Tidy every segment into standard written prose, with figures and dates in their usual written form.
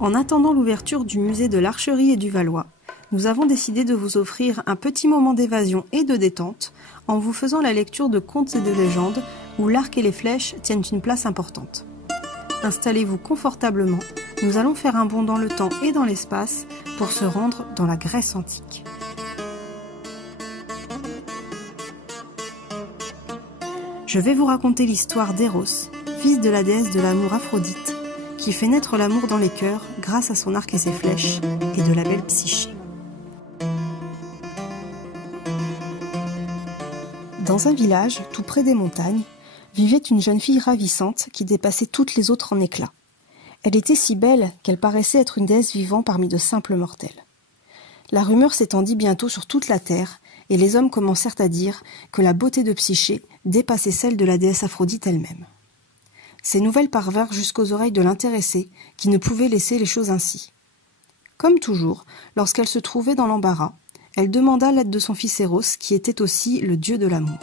En attendant l'ouverture du musée de l'Archerie et du Valois, nous avons décidé de vous offrir un petit moment d'évasion et de détente en vous faisant la lecture de contes et de légendes où l'arc et les flèches tiennent une place importante. Installez-vous confortablement, nous allons faire un bond dans le temps et dans l'espace pour se rendre dans la Grèce antique. Je vais vous raconter l'histoire d'Eros, fils de la déesse de l'amour Aphrodite, qui fait naître l'amour dans les cœurs grâce à son arc et ses flèches, et de la belle Psyché. Dans un village, tout près des montagnes, vivait une jeune fille ravissante qui dépassait toutes les autres en éclat. Elle était si belle qu'elle paraissait être une déesse vivant parmi de simples mortels. La rumeur s'étendit bientôt sur toute la terre, et les hommes commencèrent à dire que la beauté de Psyché dépassait celle de la déesse Aphrodite elle-même. Ces nouvelles parvinrent jusqu'aux oreilles de l'intéressé, qui ne pouvait laisser les choses ainsi. Comme toujours, lorsqu'elle se trouvait dans l'embarras, elle demanda l'aide de son fils Eros, qui était aussi le dieu de l'amour.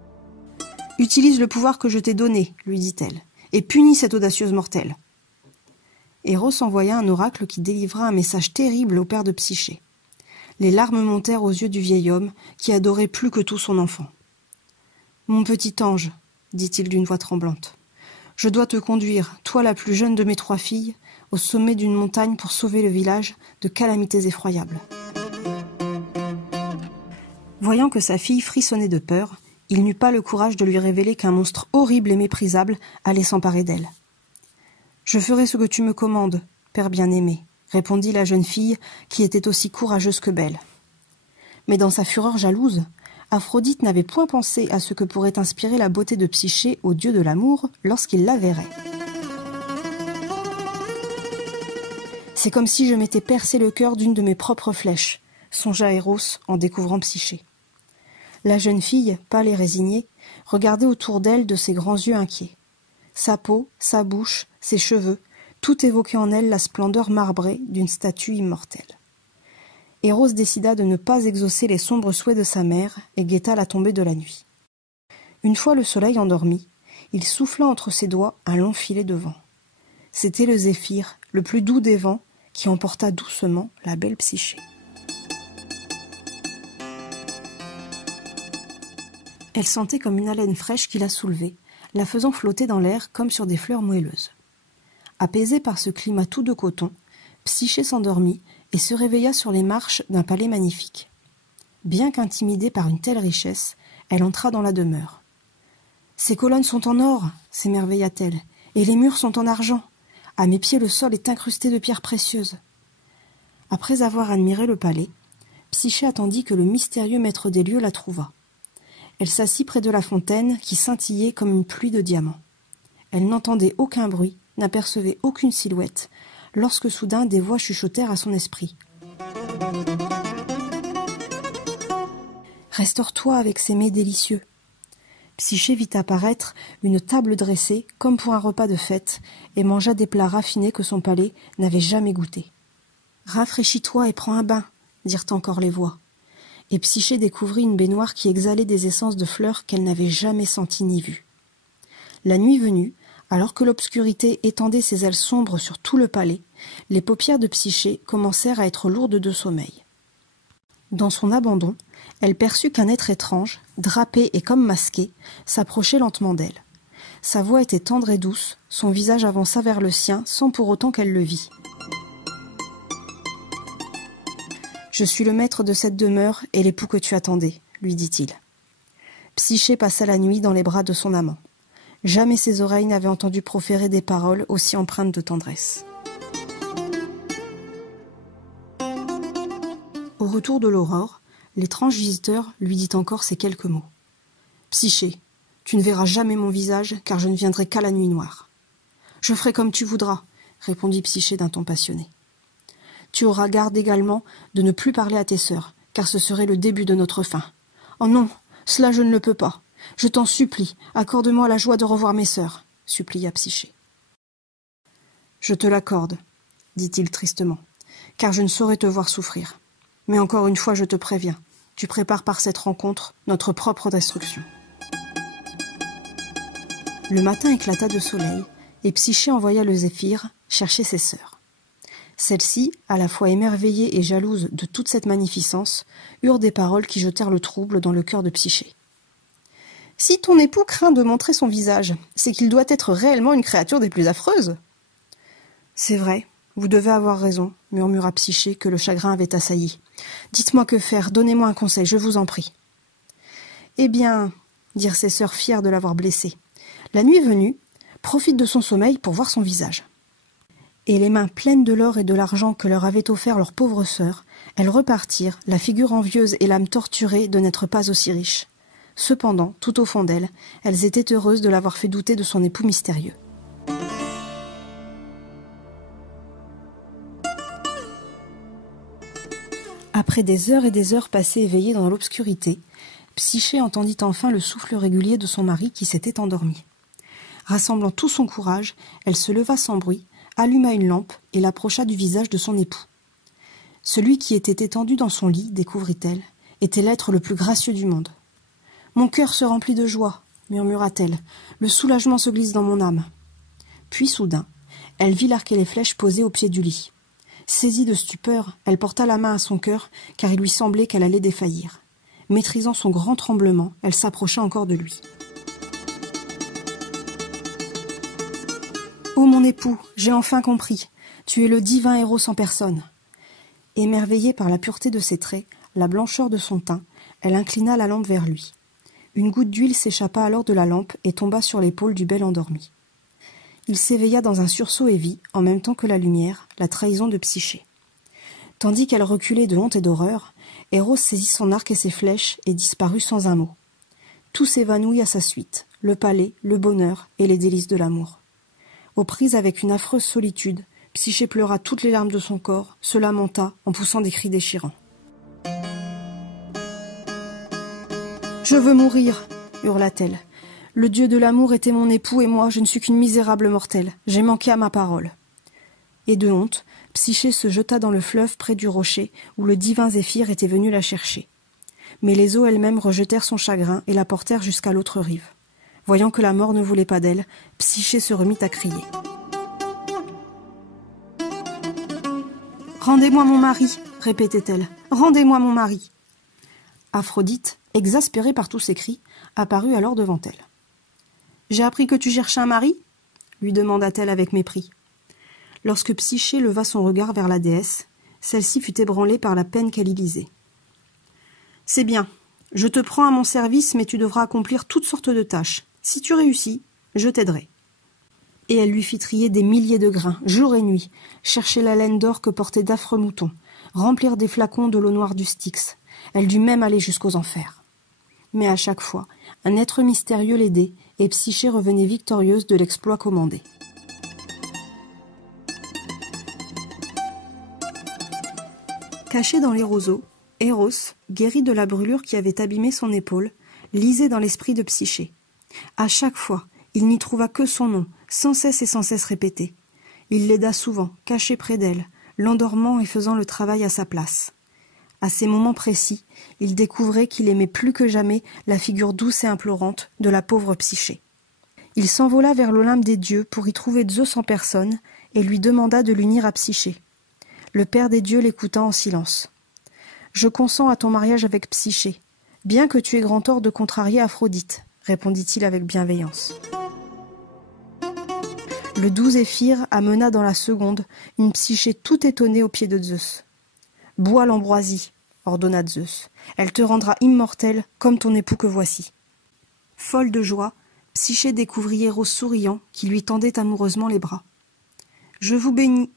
« Utilise le pouvoir que je t'ai donné, lui dit-elle, et punis cette audacieuse mortelle. » Eros envoya un oracle qui délivra un message terrible au père de Psyché. Les larmes montèrent aux yeux du vieil homme, qui adorait plus que tout son enfant. « Mon petit ange, dit-il d'une voix tremblante, je dois te conduire, toi la plus jeune de mes 3 filles, au sommet d'une montagne pour sauver le village de calamités effroyables. » Voyant que sa fille frissonnait de peur, il n'eut pas le courage de lui révéler qu'un monstre horrible et méprisable allait s'emparer d'elle. « Je ferai ce que tu me commandes, père bien-aimé, répondit la jeune fille, qui était aussi courageuse que belle. Mais dans sa fureur jalouse, Aphrodite n'avait point pensé à ce que pourrait inspirer la beauté de Psyché au dieu de l'amour lorsqu'il la verrait. « C'est comme si je m'étais percé le cœur d'une de mes propres flèches, songea Eros en découvrant Psyché. La jeune fille, pâle et résignée, regardait autour d'elle de ses grands yeux inquiets. Sa peau, sa bouche, ses cheveux, tout évoquait en elle la splendeur marbrée d'une statue immortelle. Eros décida de ne pas exaucer les sombres souhaits de sa mère et guetta la tombée de la nuit. Une fois le soleil endormi, il souffla entre ses doigts un long filet de vent. C'était le zéphyr, le plus doux des vents, qui emporta doucement la belle Psyché. Elle sentait comme une haleine fraîche qui la soulevait, la faisant flotter dans l'air comme sur des fleurs moelleuses. Apaisée par ce climat tout de coton, Psyché s'endormit et se réveilla sur les marches d'un palais magnifique. Bien qu'intimidée par une telle richesse, elle entra dans la demeure. « Ces colonnes sont en or, s'émerveilla-t-elle, et les murs sont en argent. À mes pieds, le sol est incrusté de pierres précieuses. » Après avoir admiré le palais, Psyché attendit que le mystérieux maître des lieux la trouvât. Elle s'assit près de la fontaine qui scintillait comme une pluie de diamants. Elle n'entendait aucun bruit, n'apercevait aucune silhouette, lorsque soudain des voix chuchotèrent à son esprit. « Restaure-toi avec ces mets délicieux. » Psyché vit apparaître une table dressée comme pour un repas de fête et mangea des plats raffinés que son palais n'avait jamais goûtés. « Rafraîchis-toi et prends un bain, dirent encore les voix. Et Psyché découvrit une baignoire qui exhalait des essences de fleurs qu'elle n'avait jamais senties ni vues. La nuit venue, alors que l'obscurité étendait ses ailes sombres sur tout le palais, les paupières de Psyché commencèrent à être lourdes de sommeil. Dans son abandon, elle perçut qu'un être étrange, drapé et comme masqué, s'approchait lentement d'elle. Sa voix était tendre et douce, son visage avança vers le sien sans pour autant qu'elle le vît. « Je suis le maître de cette demeure et l'époux que tu attendais, » lui dit-il. Psyché passa la nuit dans les bras de son amant. Jamais ses oreilles n'avaient entendu proférer des paroles aussi empreintes de tendresse. Au retour de l'aurore, l'étrange visiteur lui dit encore ces quelques mots. « Psyché, tu ne verras jamais mon visage, car je ne viendrai qu'à la nuit noire. »« Je ferai comme tu voudras, » répondit Psyché d'un ton passionné. « Tu auras garde également de ne plus parler à tes sœurs, car ce serait le début de notre fin. »« Oh non, cela je ne le peux pas. Je t'en supplie, accorde-moi la joie de revoir mes sœurs, » supplia Psyché. « Je te l'accorde, » dit-il tristement, « car je ne saurais te voir souffrir. Mais encore une fois, je te préviens, tu prépares par cette rencontre notre propre destruction. » Le matin éclata de soleil, et Psyché envoya le Zéphyr chercher ses sœurs. Celles-ci, à la fois émerveillées et jalouses de toute cette magnificence, eurent des paroles qui jetèrent le trouble dans le cœur de Psyché. « Si ton époux craint de montrer son visage, c'est qu'il doit être réellement une créature des plus affreuses. »« C'est vrai, vous devez avoir raison, » murmura Psyché que le chagrin avait assailli. « Dites-moi que faire, donnez-moi un conseil, je vous en prie. »« Eh bien, » dirent ses sœurs fières de l'avoir blessée, « la nuit venue, profite de son sommeil pour voir son visage. » Et les mains pleines de l'or et de l'argent que leur avait offert leur pauvre sœur, elles repartirent, la figure envieuse et l'âme torturée de n'être pas aussi riches. Cependant, tout au fond d'elles, elles étaient heureuses de l'avoir fait douter de son époux mystérieux. Après des heures et des heures passées éveillées dans l'obscurité, Psyché entendit enfin le souffle régulier de son mari qui s'était endormi. Rassemblant tout son courage, elle se leva sans bruit, alluma une lampe et l'approcha du visage de son époux. Celui qui était étendu dans son lit, découvrit-elle, était l'être le plus gracieux du monde. « Mon cœur se remplit de joie, » murmura-t-elle, « le soulagement se glisse dans mon âme. » Puis soudain, elle vit l'arc et les flèches posés au pied du lit. Saisie de stupeur, elle porta la main à son cœur, car il lui semblait qu'elle allait défaillir. Maîtrisant son grand tremblement, elle s'approcha encore de lui. « Ô mon époux, j'ai enfin compris. Tu es le divin héros en personne. » Émerveillée par la pureté de ses traits, la blancheur de son teint, elle inclina la lampe vers lui. Une goutte d'huile s'échappa alors de la lampe et tomba sur l'épaule du bel endormi. Il s'éveilla dans un sursaut et vit, en même temps que la lumière, la trahison de Psyché. Tandis qu'elle reculait de honte et d'horreur, Eros saisit son arc et ses flèches et disparut sans un mot. Tout s'évanouit à sa suite, le palais, le bonheur et les délices de l'amour. Aux prises avec une affreuse solitude, Psyché pleura toutes les larmes de son corps, se lamenta en poussant des cris déchirants. « Je veux mourir !» hurla-t-elle. « Le dieu de l'amour était mon époux et moi, je ne suis qu'une misérable mortelle. J'ai manqué à ma parole. » Et de honte, Psyché se jeta dans le fleuve près du rocher où le divin Zéphyr était venu la chercher. Mais les eaux elles-mêmes rejetèrent son chagrin et la portèrent jusqu'à l'autre rive. Voyant que la mort ne voulait pas d'elle, Psyché se remit à crier. « Rendez-moi mon mari !» répétait-elle. « Rendez-moi mon mari !» Aphrodite, exaspérée par tous ces cris, apparut alors devant elle. « J'ai appris que tu cherchais un mari ?» lui demanda-t-elle avec mépris. Lorsque Psyché leva son regard vers la déesse, celle-ci fut ébranlée par la peine qu'elle y lisait. « C'est bien, je te prends à mon service, mais tu devras accomplir toutes sortes de tâches. Si tu réussis, je t'aiderai. » Et elle lui fit trier des milliers de grains, jour et nuit, chercher la laine d'or que portaient d'affreux moutons, remplir des flacons de l'eau noire du Styx. Elle dut même aller jusqu'aux enfers. Mais à chaque fois, un être mystérieux l'aidait, et Psyché revenait victorieuse de l'exploit commandé. Caché dans les roseaux, Eros, guéri de la brûlure qui avait abîmé son épaule, lisait dans l'esprit de Psyché. À chaque fois, il n'y trouva que son nom, sans cesse et sans cesse répété. Il l'aida souvent, caché près d'elle, l'endormant et faisant le travail à sa place. À ces moments précis, il découvrait qu'il aimait plus que jamais la figure douce et implorante de la pauvre Psyché. Il s'envola vers l'Olympe des dieux pour y trouver Zeus en personne et lui demanda de l'unir à Psyché. Le père des dieux l'écouta en silence. « Je consens à ton mariage avec Psyché, bien que tu aies grand tort de contrarier Aphrodite, » répondit-il avec bienveillance. Le doux Zéphyr amena dans la seconde une Psyché tout étonnée aux pieds de Zeus. « Bois l'ambroisie, » ordonna Zeus. « Elle te rendra immortelle comme ton époux que voici. » Folle de joie, Psyché découvrit Eros souriant qui lui tendait amoureusement les bras. « Je vous bénis, »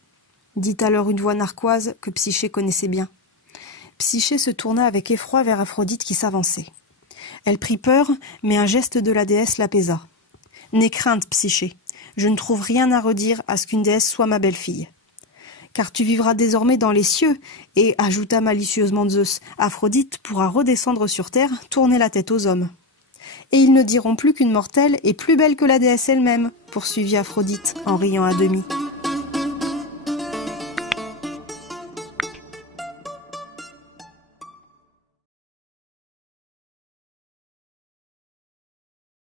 dit alors une voix narquoise que Psyché connaissait bien. Psyché se tourna avec effroi vers Aphrodite qui s'avançait. Elle prit peur, mais un geste de la déesse l'apaisa. « N'aie crainte, Psyché, je ne trouve rien à redire à ce qu'une déesse soit ma belle-fille. Car tu vivras désormais dans les cieux, et, ajouta malicieusement Zeus, Aphrodite pourra redescendre sur terre, tourner la tête aux hommes. Et ils ne diront plus qu'une mortelle est plus belle que la déesse elle-même, poursuivit Aphrodite en riant à demi.